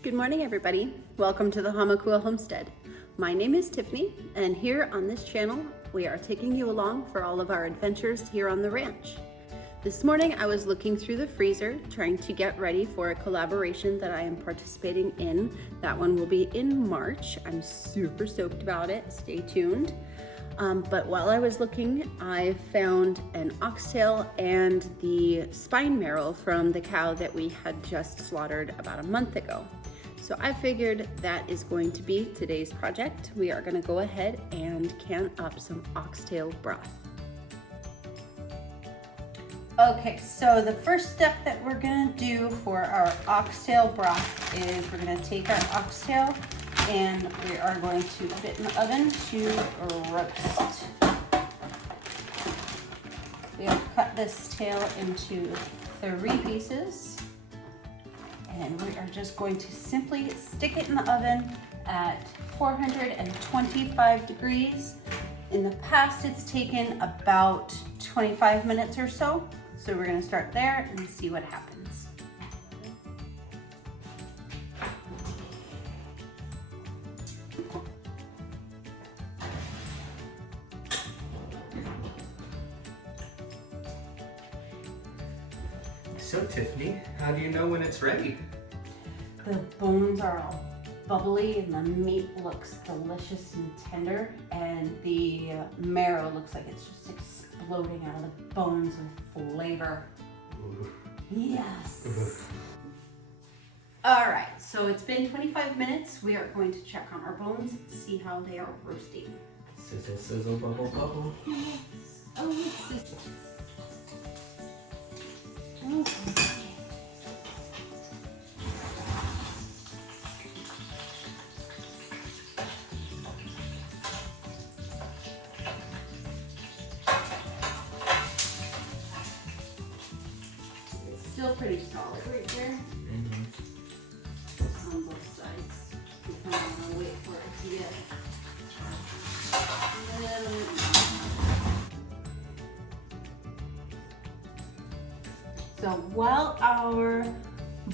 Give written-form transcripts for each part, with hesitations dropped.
Good morning, everybody. Welcome to the Hamakua Homestead. My name is Tiffany, and here on this channel, we are taking you along for all of our adventures here on the ranch. This morning, I was looking through the freezer, trying to get ready for a collaboration that I am participating in. That one will be in March. I'm super stoked about it. Stay tuned. But while I was looking, I found an oxtail and the spine marrow from the cow that we had just slaughtered about a month ago. So I figured that is going to be today's project. We are going to go ahead and can up some oxtail broth. Okay, so the first step that we're going to do for our oxtail broth is we're going to take our oxtail and we are going to put it in the oven to roast. We have cut this tail into 3 pieces. And we are just going to simply stick it in the oven at 425 degrees. In the past, it's taken about 25 minutes or so. So we're gonna start there and see what happens. So Tiffany, how do you know when it's ready? The bones are all bubbly and the meat looks delicious and tender, and the marrow looks like it's just exploding out of the bones with flavor. Ooh. Yes. Ooh. All right, so it's been 25 minutes. We are going to check on our bones, see how they are roasting. Sizzle, sizzle, bubble, bubble. Yes. Oh, it's this. Okay. Still pretty solid right there. Mm-hmm. On both sides. You kind of want to wait for it to get a little. So while our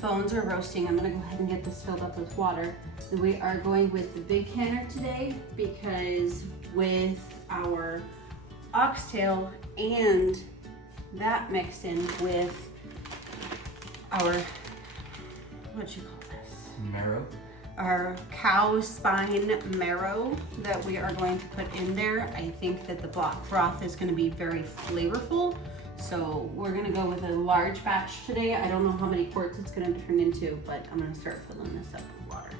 bones are roasting, I'm going to go ahead and get this filled up with water. And we are going with the big canner today because with our oxtail and that mixed in with our, what you call this? Marrow. Our cow spine marrow that we are going to put in there. I think that the broth is going to be very flavorful. So we're going to go with a large batch today. I don't know how many quarts it's going to turn into, but I'm going to start filling this up with water.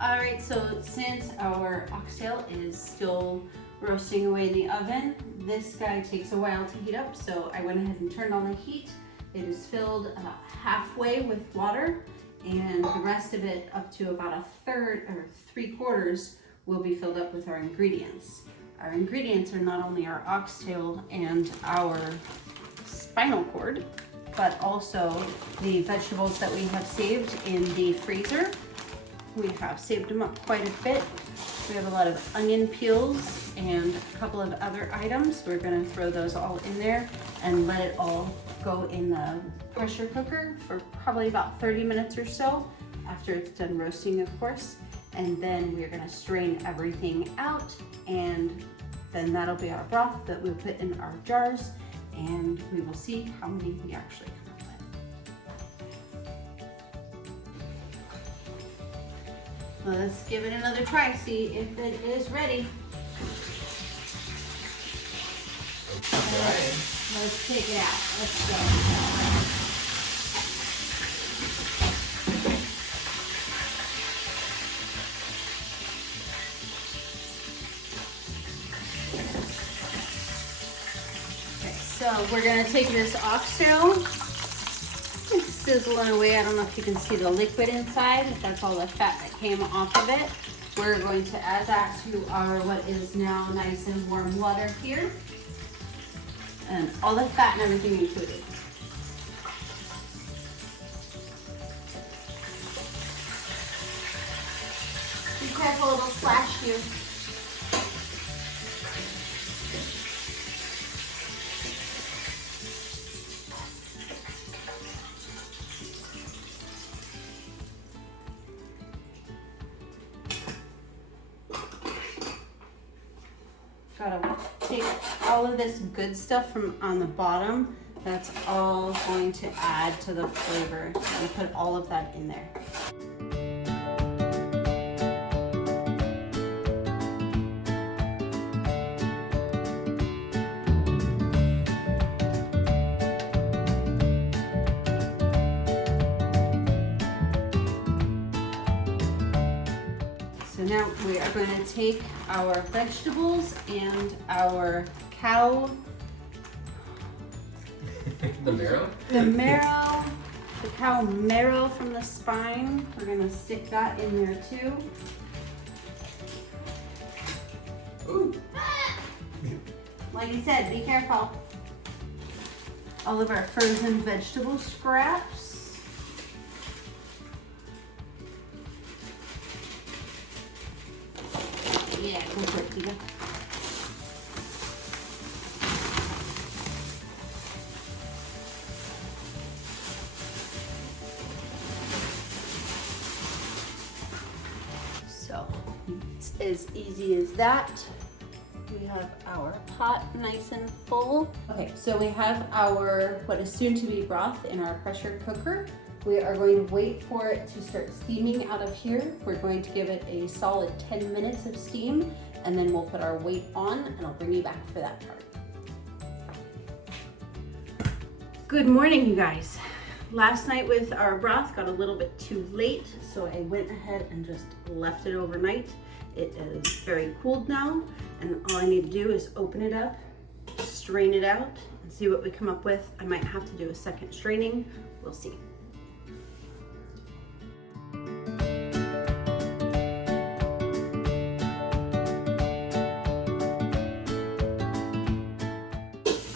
All right, so since our oxtail is still roasting away in the oven, this guy takes a while to heat up, so I went ahead and turned on the heat. It is filled about halfway with water, and the rest of it up to about a third or 3/4 will be filled up with our ingredients. Our ingredients are not only our oxtail and our spinal cord, but also the vegetables that we have saved in the freezer. We have saved them up quite a bit. We have a lot of onion peels and a couple of other items. We're gonna throw those all in there and let it all go in the pressure cooker for probably about 30 minutes or so after it's done roasting, of course. And then we're gonna strain everything out, and then that'll be our broth that we'll put in our jars, and we will see how many we actually come up with. Let's give it another try, see if it is ready. Let's take it out. Let's go. Okay, so we're gonna take this oxtail. It's sizzling away. I don't know if you can see the liquid inside. That's all the fat that came off of it. We're going to add that to our what is now nice and warm water here. And all the fat and everything included. careful, it'll splash you. Gotta take all of this good stuff from on the bottom. That's all going to add to the flavor. And put all of that in there. So now we are going to take our vegetables and our cow, The marrow? the cow marrow from the spine. We're going to stick that in there too. Ooh. Like I said, be careful. All of our frozen vegetable scraps. Yeah, go for it, Tika. So it's as easy as that. We have our pot nice and full. Okay, so we have our what is soon to be broth in our pressure cooker. We are going to wait for it to start steaming out of here. We're going to give it a solid 10 minutes of steam, and then we'll put our weight on, and I'll bring you back for that part. Good morning, you guys. Last night with our broth got a little bit too late, so I went ahead and just left it overnight. It is very cooled now, and all I need to do is open it up, strain it out, and see what we come up with. I might have to do a second straining. We'll see.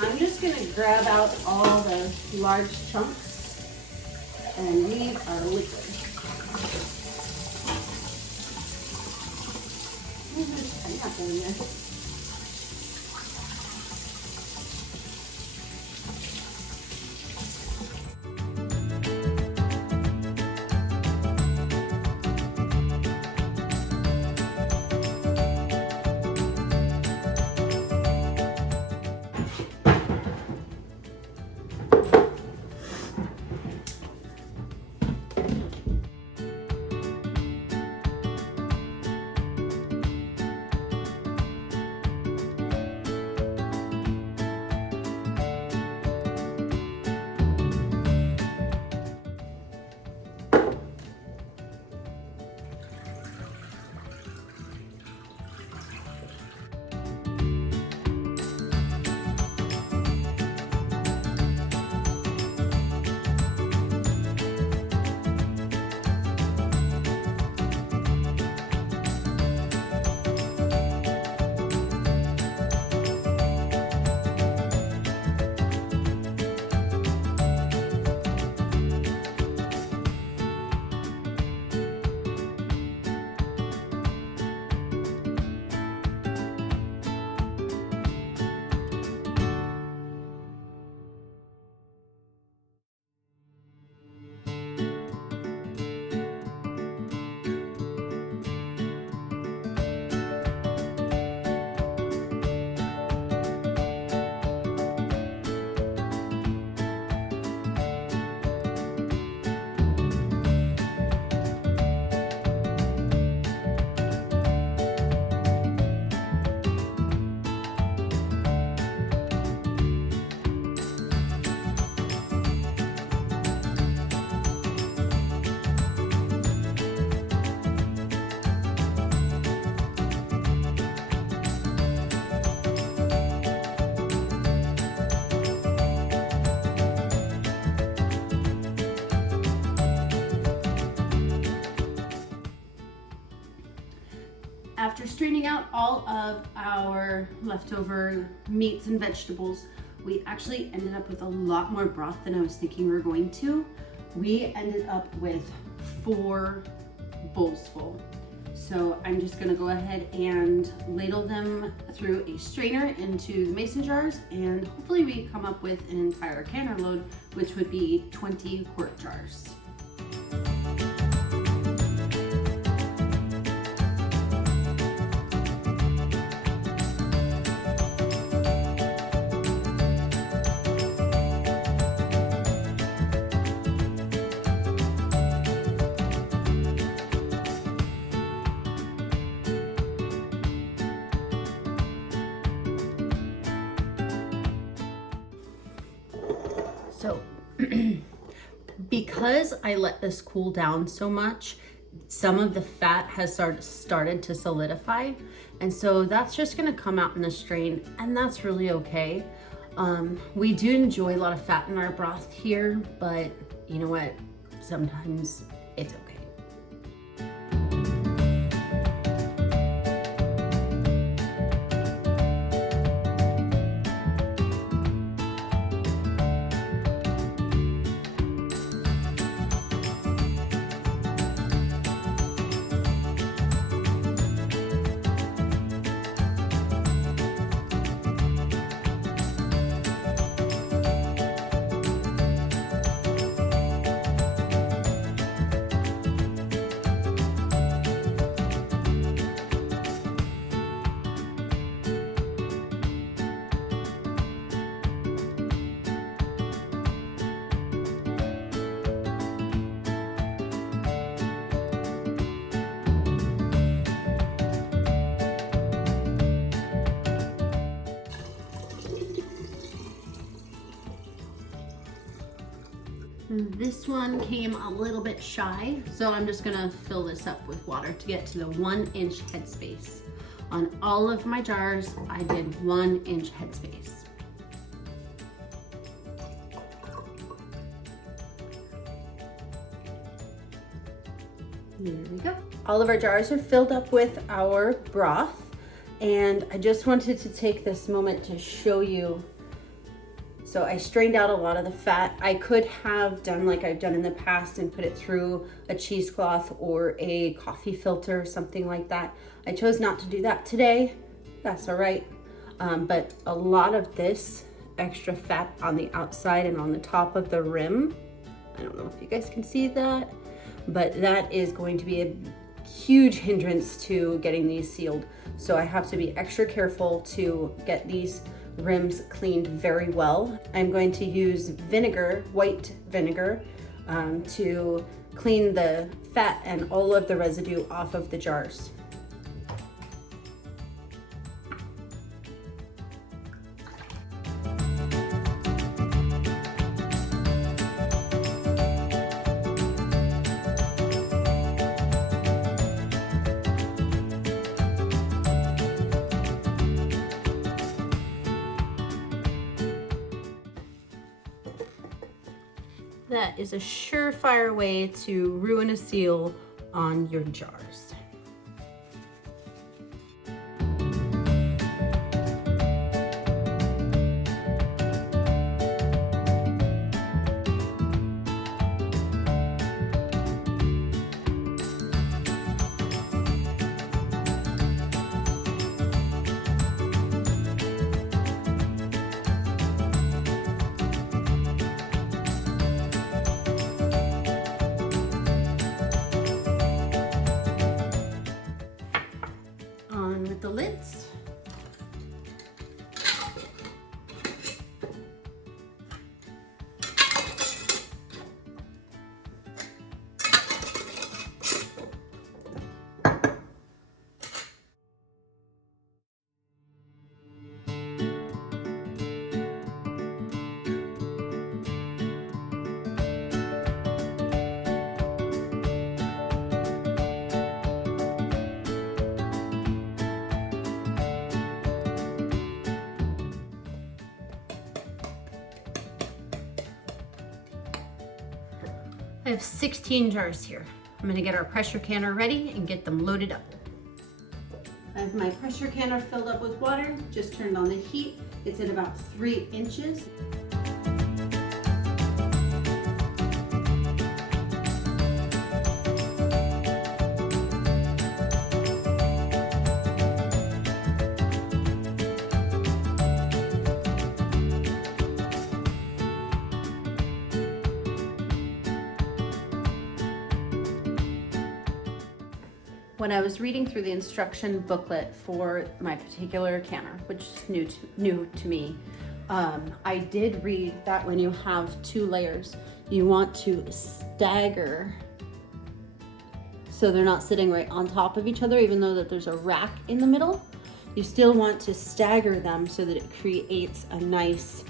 I'm just gonna grab out all the large chunks and leave our liquid. There's pineapple in there. After straining out all of our leftover meats and vegetables, we actually ended up with a lot more broth than I was thinking we were going to. We ended up with 4 bowls full. So I'm just gonna go ahead and ladle them through a strainer into the mason jars, and hopefully we come up with an entire canner load, which would be 20 quart jars. So because I let this cool down so much, some of the fat has started to solidify. And so that's just gonna come out in the strain, and that's really okay. We do enjoy a lot of fat in our broth here, but you know what? Sometimes it's okay. This one came a little bit shy, so I'm just gonna fill this up with water to get to the 1-inch headspace. On all of my jars, I did 1-inch headspace. There we go. All of our jars are filled up with our broth, and I just wanted to take this moment to show you. So I strained out a lot of the fat. I could have done like I've done in the past and put it through a cheesecloth or a coffee filter or something like that. I chose not to do that today. That's all right. But a lot of this extra fat on the outside and on the top of the rim, I don't know if you guys can see that, but that is going to be a huge hindrance to getting these sealed. So I have to be extra careful to get these rims cleaned very well. I'm going to use vinegar, white vinegar, to clean the fat and all of the residue off of the jars. That is a surefire way to ruin a seal on your jars. With the lids. I have 16 jars here. I'm gonna get our pressure canner ready and get them loaded up. I have my pressure canner filled up with water, just turned on the heat. It's at about 3 inches. When I was reading through the instruction booklet for my particular canner, which is new to me, I did read that when you have 2 layers, you want to stagger so they're not sitting right on top of each other, even though that there's a rack in the middle. You still want to stagger them so that it creates a nice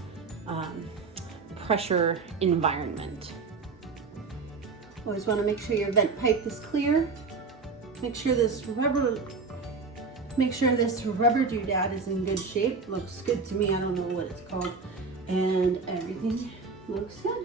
pressure environment. Always want to make sure your vent pipe is clear. Make sure this rubber doodad is in good shape. Looks good to me. I don't know what it's called. And everything looks good.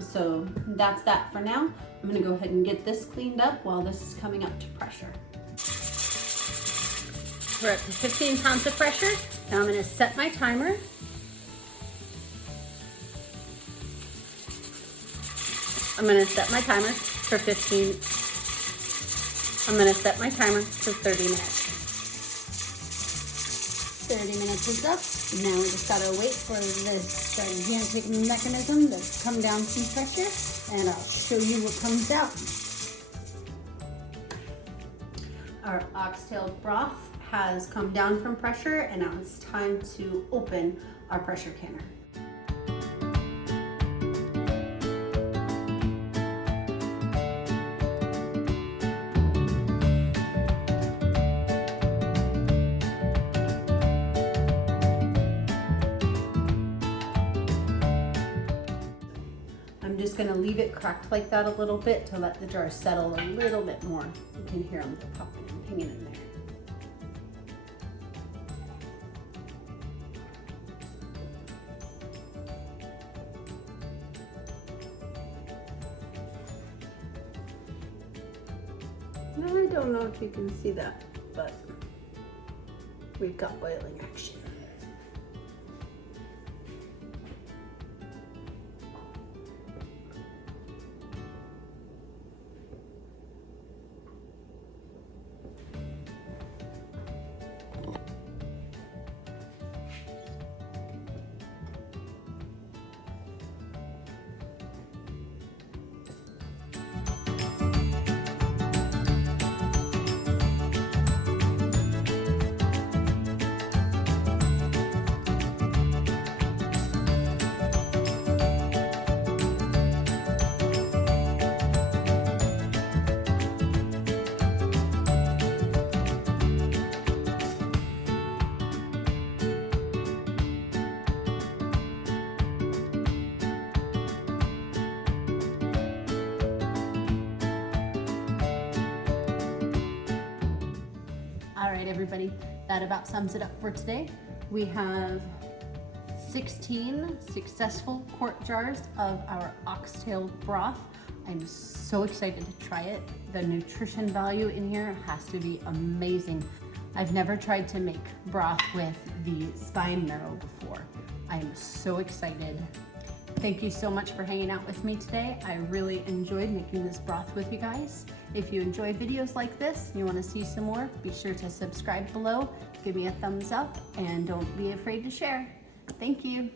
So that's that for now. I'm gonna go ahead and get this cleaned up while this is coming up to pressure. We're up to 15 pounds of pressure. Now I'm gonna set my timer. I'm gonna set my timer for 30 minutes. 30 minutes is up. Now we just gotta wait for this gigantic mechanism to come down some pressure, and I'll show you what comes out. Our oxtail broth has come down from pressure, and now it's time to open our pressure canner. I'm just gonna leave it cracked like that a little bit to let the jar settle a little bit more. You can hear them popping and pinging in there. I don't know if you can see that, but we've got boiling action. All right, everybody, that about sums it up for today. We have 16 successful quart jars of our oxtail broth. I'm so excited to try it. The nutrition value in here has to be amazing. I've never tried to make broth with the spine marrow before. I'm so excited. Thank you so much for hanging out with me today. I really enjoyed making this broth with you guys. If you enjoy videos like this and you want to see some more, be sure to subscribe below, give me a thumbs up, and don't be afraid to share. Thank you.